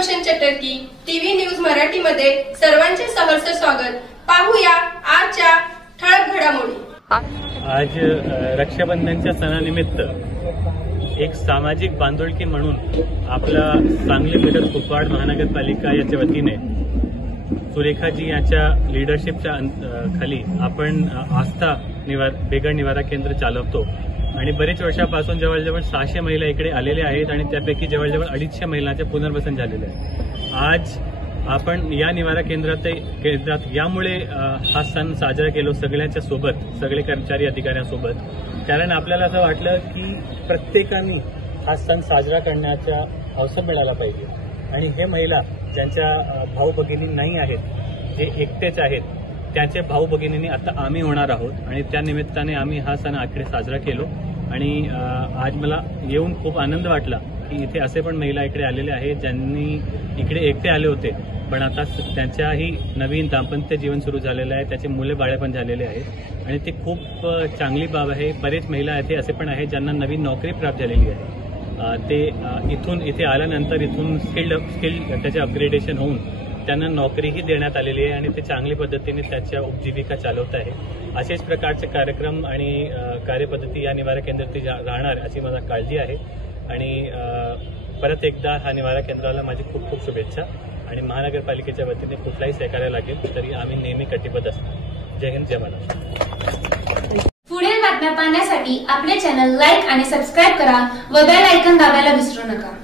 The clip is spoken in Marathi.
रोशन चटर्की टीव्ही न्यूज मराठी मध्ये सर्वांचे सहर्ष स्वागत। पाहूया आजच्या ठळक घडामोडी। आज रक्षाबंधनच्या सणानिमित्त एक सामाजिक बांधिलकी म्हणून आपला सांगली मिरज कुपवाड महानगरपालिका याच्या वतीने सुरेखाजी यांच्या लीडरशिपच्या खाली आपण आस्था बेघर निवारा केंद्र चालवतो आणि बरेच वर्षापासून जवळजवळ 600 महिला इकडे आलेल्या आहेत आणि त्यापैकी जवळजवळ 250 महिलांचे पुनर्वसन झालेले आहे। आज आपण या निवारा केंद्रात यामुळे हा सण साजरा केलो सगळ्यांच्या सोबत, सगळे कर्मचारी अधिकाऱ्यांसोबत, कारण आपल्याला असं वाटलं की प्रत्येकाने हा सण साजरा करण्याचा अवसर मिळाला पाहिजे आणि हे महिला ज्यांच्या भाऊ भगिनी नाही आहेत, जे एकटेच आहेत, त्याचे भाऊ भगिनींनी आता आम्ही होणार आहोत आणि त्या निमित्ताने आम्ही हा सण इकडे साजरा केलो आणि आज मला येऊन खूप आनंद वाटला की इथे असे पण महिला इकडे आलेले आहेत ज्यांनी इकडे एकटे आले होते पण आता त्यांच्याही नवीन दाम्पत्य जीवन सुरू झालेलं आहे, त्याचे मुले बाळे पण झालेले आहेत आणि ते खूप चांगली बाब आहे। बरेच महिला इथे असे पण आहेत ज्यांना नवीन नोकरी प्राप्त झालेली आहे, ते इथे आल्यानंतर इथून स्किल त्याचे अपग्रेडेशन होऊन त्यांना नोकरीही देण्यात आलेली आहे आणि ते चांगल्या पद्धतीने त्याच्या उपजीविका चालवत आहे। असेच प्रकारचे कार्यक्रम आणि कार्यपद्धती या निवारा केंद्रात राहणार अशी मला काळजी आहे आणि परत एकदा हा निवारा केंद्राला माझी खूप खूप शुभेच्छा आणि महानगरपालिकेच्या वतीने कुठलाही सहकार्य लागेल तरी आम्ही नेहमी कटिबद्ध असणार। जय हिंद, जय महाराष्ट्र। पुढील बातम्या पाहण्यासाठी आपले चॅनल लाईक आणि सबस्क्राईब करा व बेल आयकॉन दाबायला विसरू नका।